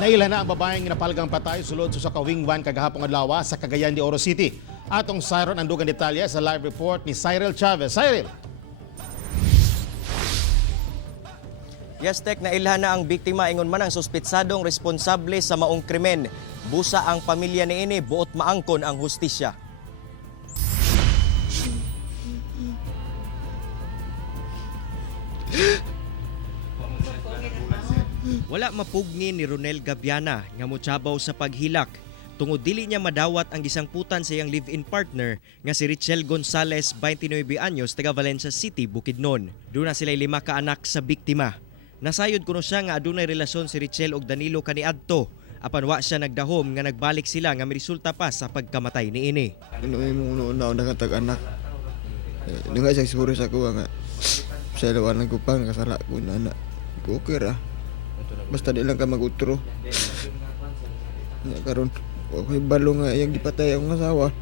Naila na ang babaeng napalgang patay sulod sa kawing van kagahapong adlaw sa Cagayan de Oro City. Atong Siron ang dugang detalye sa live report ni Cyril Chavez. Cyril. Yes, Tek, nailhan na ang biktima ingon man ang suspitsadong responsable sa maong krimen. Busa ang pamilya niini, buot maangkon ang hustisya. Wala mapugni ni Ronel Gabiana nga motsabaw sa paghilak tungod dili niya madawat ang gisangputan sa iyang live-in partner nga si Richel Gonzalez, 29 anyos, taga Valencia City, Bukidnon. Doon na sila 5 ka anak sa biktima. Nasayod kuno siya nga adunay relasyon si Richel og Danilo kaniadto, apan wa siya nagdahom nga nagbalik sila nga miresulta pa sa pagkamatay niini. Inuwi mo una nakatag-anak. Nga siya siguro sa kuha nga. Sa lawan ko pa, kasala ko na anak. Okay ra. Basta di lang ka mag-utro. Karon, okay balo nga yung gipatay ang asawa.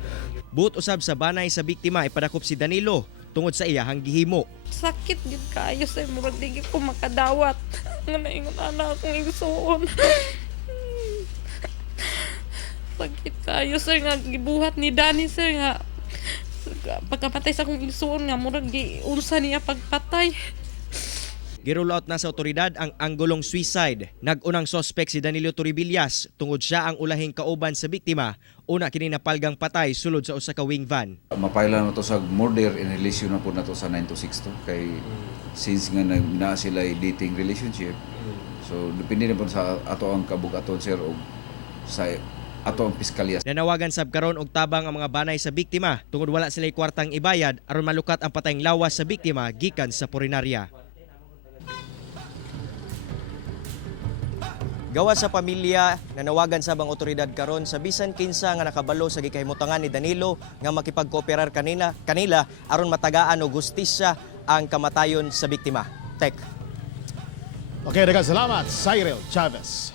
Buot usab sa banay sa biktima ipadakop si Danilo tungod sa iyahang gihimo. Sakit gid kaayo sa murag di ko makadawat. Nga naingon ana akong igsuon. Sakit kaayo sir nga gibuhat ni Danny sir nga pagkapatay sa akong igsuon nga murag giunsa niya pagpatay. Girule out na sa otoridad ang anggulong suicide. Nag-unang suspect si Danilo Torribillas tungod siya ang ulahing kauban sa biktima. Una kini napalgang patay sulod sa usa ka wing van. Mapailan na to sa murder in relation na po na to sa 9262 kay since nga na sila dating relationship. So depende na po sa ato ang kabugaton sir o sa ato ang piskalya. Nanawagan sab karon og tabang ang mga banay sa biktima tungod wala sila kwartang ibayad aron malukat ang patayng lawas sa biktima gikan sa purinarya. Gawas sa pamilya, nanawagan sa bang otoridad karon sa bisan kinsa nga nakabalo sa gikahimutangan ni Danilo nga makipagkooperar kanila aron matagaan og hustisya ang kamatayon sa biktima. Tek. Okay, daghang salamat, Cyril Chavez.